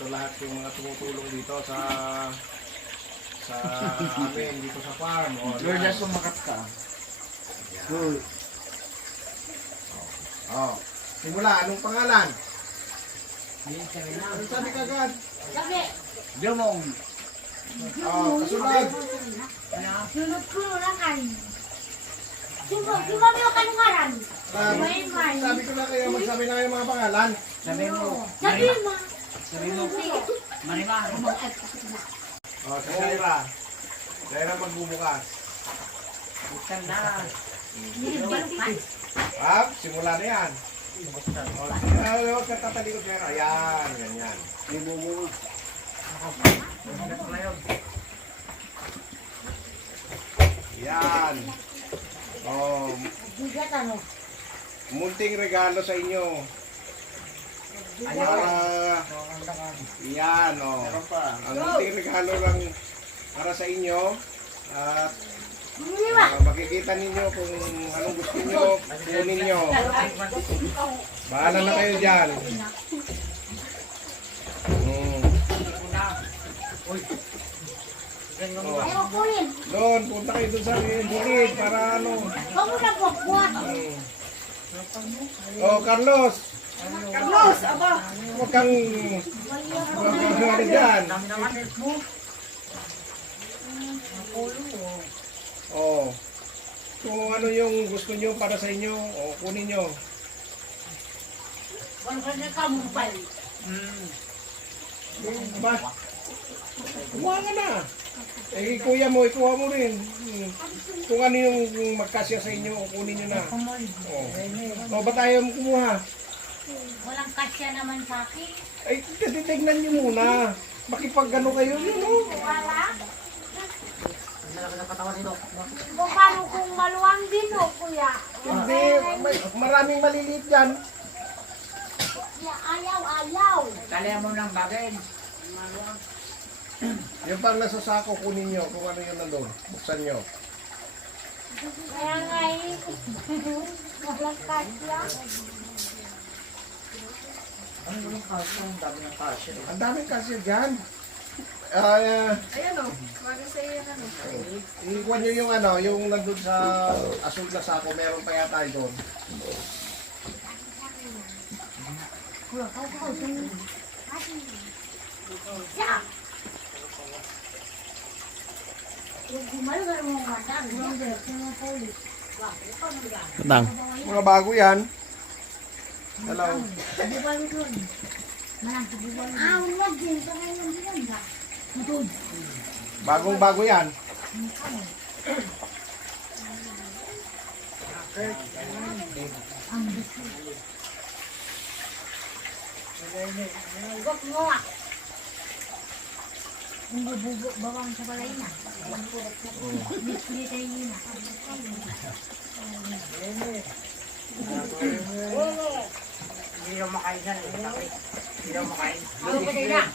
ito lahat yung mga tumutulong dito sa amin, dito sa farm. O, Lord, na sumakat ka. Good. Oh. Simula, anong pangalan? Ano sabi kagad? Sabi, Jomong. Oh, kasunod. sunod ko na kan. Sumami mo kanungaran. Sabi ko na kayo, magsabi na kayo mga pangalan. Sabi mo. Sabi mo. Sabi mo. Marimar. Oh, sa Shaira. Shaira magbubukas. Bukan na. Simula na yan. Huwag ka tatalikod Shaira. Ayan, ganyan. Ibubuo. Yan. Oh, Bigat ano? munting regalo sa inyo. Para, yan, oh. Meron pa. Ang munting regalo lang para sa inyo. At Lima. makikita ninyo kung anong gusto nyo, kunin nyo. Bahala na kayo dyan. Oh. Ayaw kunin. Doon, punta kayo doon sa gilid para ano. Huwag mo na buwak. Oh, Carlos. Carlos, aba. Huwag kang ano dyan. Oh. Kung ano yung gusto nyo para sa inyo, oh, kunin nyo. Ba? Kumuha ka na. Eh, kuya mo, ikuha mo rin. Kung ano yung magkasya sa inyo, kunin nyo na. Oh. O, ba tayo kumuha? Walang kasya naman sa akin. Ay, titignan nyo muna. Makipag-ano kayo yun, oh. Wala. Kung paano kung maluwang din o, kuya? Hindi, maraming maliliit yan. Ayaw. Kaya mo ng bagay. Yung pang nasa sako, kunin nyo kung ano yung nandun. Buksan nyo. Kaya nga eh. Walang kasya. Ano yung kasya? Ang dami ng kasya. Ang daming kasya dyan. Ayan o, bagay sa iyo ano. Ikuha nyo yung ano, yung nandun sa asul na sako, meron pa yata doon. Kuya, kau. Siya. Yung gumalo ka naman mata. Tang. Mga bago yan. Hello. Wag din. Ito ngayon yung ginanda. Bagong bago yan. Ang gusto. Huwag mo ah. Ang bubugo bawang sa balay na. Biskuit tayo yun ah. Hindi na makain na. Hindi na makain. Ano ka tayo na?